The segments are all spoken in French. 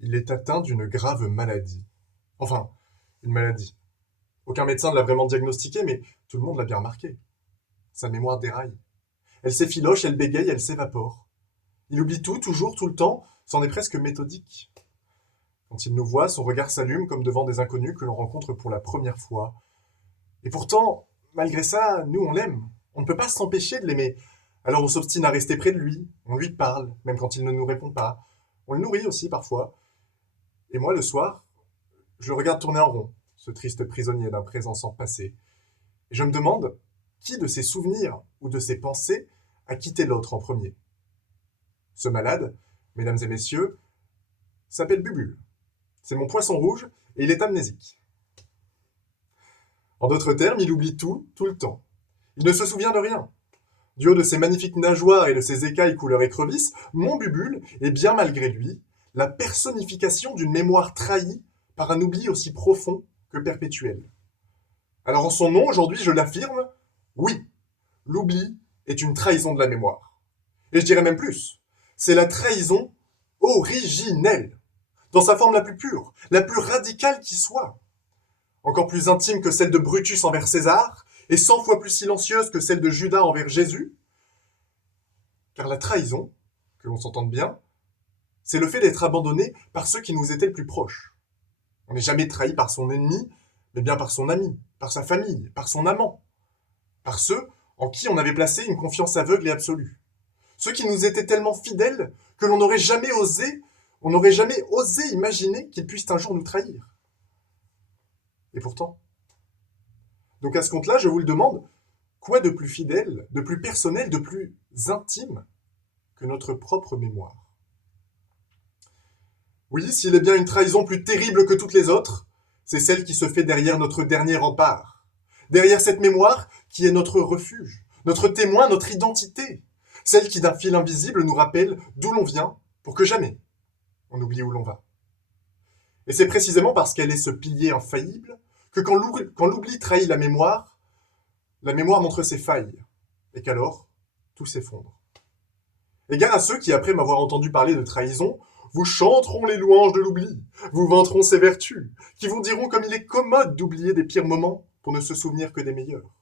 Il est atteint d'une grave maladie. Enfin, une maladie. Aucun médecin ne l'a vraiment diagnostiqué, mais tout le monde l'a bien remarqué. Sa mémoire déraille. Elle s'effiloche, elle bégaye, elle s'évapore. Il oublie tout, toujours, tout le temps, c'en est presque méthodique. Quand il nous voit, son regard s'allume comme devant des inconnus que l'on rencontre pour la première fois. Et pourtant, malgré ça, nous, on l'aime. On ne peut pas s'empêcher de l'aimer. Alors on s'obstine à rester près de lui, on lui parle, même quand il ne nous répond pas. On le nourrit aussi parfois. Et moi, le soir, je le regarde tourner en rond, ce triste prisonnier d'un présent sans passé. Et je me demande, qui de ses souvenirs ou de ses pensées a quitté l'autre en premier? Ce malade, mesdames et messieurs, s'appelle Bubule. C'est mon poisson rouge et il est amnésique. En d'autres termes, il oublie tout, tout le temps. Il ne se souvient de rien. Du haut de ses magnifiques nageoires et de ses écailles couleur écrevisse, mon Bubule est bien malgré lui la personnification d'une mémoire trahie par un oubli aussi profond que perpétuel. Alors en son nom, aujourd'hui, je l'affirme, oui, l'oubli est une trahison de la mémoire. Et je dirais même plus, c'est la trahison originelle, dans sa forme la plus pure, la plus radicale qui soit. Encore plus intime que celle de Brutus envers César, et 100 fois plus silencieuse que celle de Judas envers Jésus. Car la trahison, que l'on s'entende bien, c'est le fait d'être abandonné par ceux qui nous étaient le plus proches. On n'est jamais trahi par son ennemi, mais bien par son ami, par sa famille, par son amant, par ceux en qui on avait placé une confiance aveugle et absolue. Ceux qui nous étaient tellement fidèles que l'on n'aurait jamais osé, on n'aurait jamais osé imaginer qu'ils puissent un jour nous trahir. Et pourtant. Donc à ce compte-là, je vous le demande, quoi de plus fidèle, de plus personnel, de plus intime que notre propre mémoire? Oui, s'il est bien une trahison plus terrible que toutes les autres, c'est celle qui se fait derrière notre dernier rempart, derrière cette mémoire qui est notre refuge, notre témoin, notre identité, celle qui d'un fil invisible nous rappelle d'où l'on vient pour que jamais on oublie où l'on va. Et c'est précisément parce qu'elle est ce pilier infaillible que quand l'oubli trahit la mémoire montre ses failles, et qu'alors tout s'effondre. Égard à ceux qui, après m'avoir entendu parler de trahison, vous chanteront les louanges de l'oubli, vous vanteront ses vertus, qui vous diront comme il est commode d'oublier des pires moments pour ne se souvenir que des meilleurs.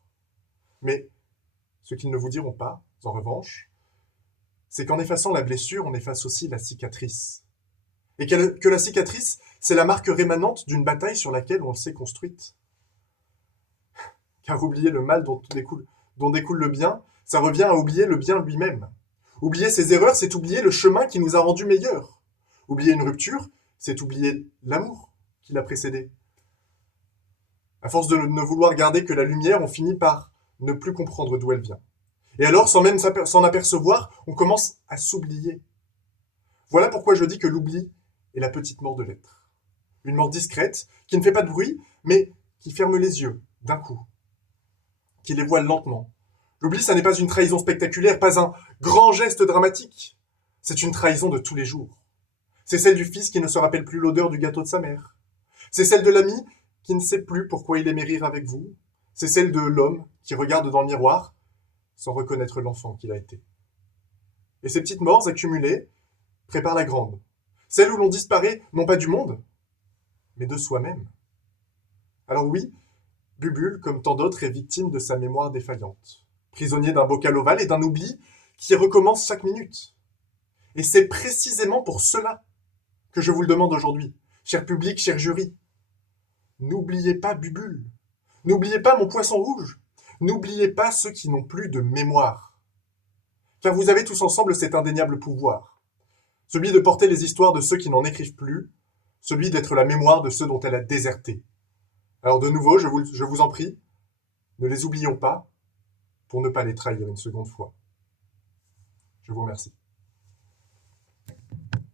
Mais ce qu'ils ne vous diront pas, en revanche, c'est qu'en effaçant la blessure, on efface aussi la cicatrice. Et que la cicatrice, c'est la marque rémanente d'une bataille sur laquelle on s'est construite. Car oublier le mal dont découle le bien, ça revient à oublier le bien lui-même. Oublier ses erreurs, c'est oublier le chemin qui nous a rendus meilleurs. Oublier une rupture, c'est oublier l'amour qui l'a précédé. À force de ne vouloir garder que la lumière, on finit par ne plus comprendre d'où elle vient. Et alors, sans même s'en apercevoir, on commence à s'oublier. Voilà pourquoi je dis que l'oubli est la petite mort de l'être. Une mort discrète, qui ne fait pas de bruit, mais qui ferme les yeux d'un coup, qui les voile lentement. L'oubli, ça n'est pas une trahison spectaculaire, pas un grand geste dramatique. C'est une trahison de tous les jours. C'est celle du fils qui ne se rappelle plus l'odeur du gâteau de sa mère. C'est celle de l'ami qui ne sait plus pourquoi il aimait rire avec vous. C'est celle de l'homme qui regarde dans le miroir sans reconnaître l'enfant qu'il a été. Et ces petites morts accumulées préparent la grande. Celle où l'on disparaît, non pas du monde, mais de soi-même. Alors oui, Bubule, comme tant d'autres, est victime de sa mémoire défaillante. Prisonnier d'un bocal ovale et d'un oubli qui recommence chaque minute. Et c'est précisément pour cela que je vous le demande aujourd'hui, cher public, cher jury. N'oubliez pas Bubule. N'oubliez pas mon poisson rouge. N'oubliez pas ceux qui n'ont plus de mémoire. Car vous avez tous ensemble cet indéniable pouvoir. Celui de porter les histoires de ceux qui n'en écrivent plus, celui d'être la mémoire de ceux dont elle a déserté. Alors de nouveau, je vous en prie, ne les oublions pas pour ne pas les trahir une seconde fois. Je vous remercie.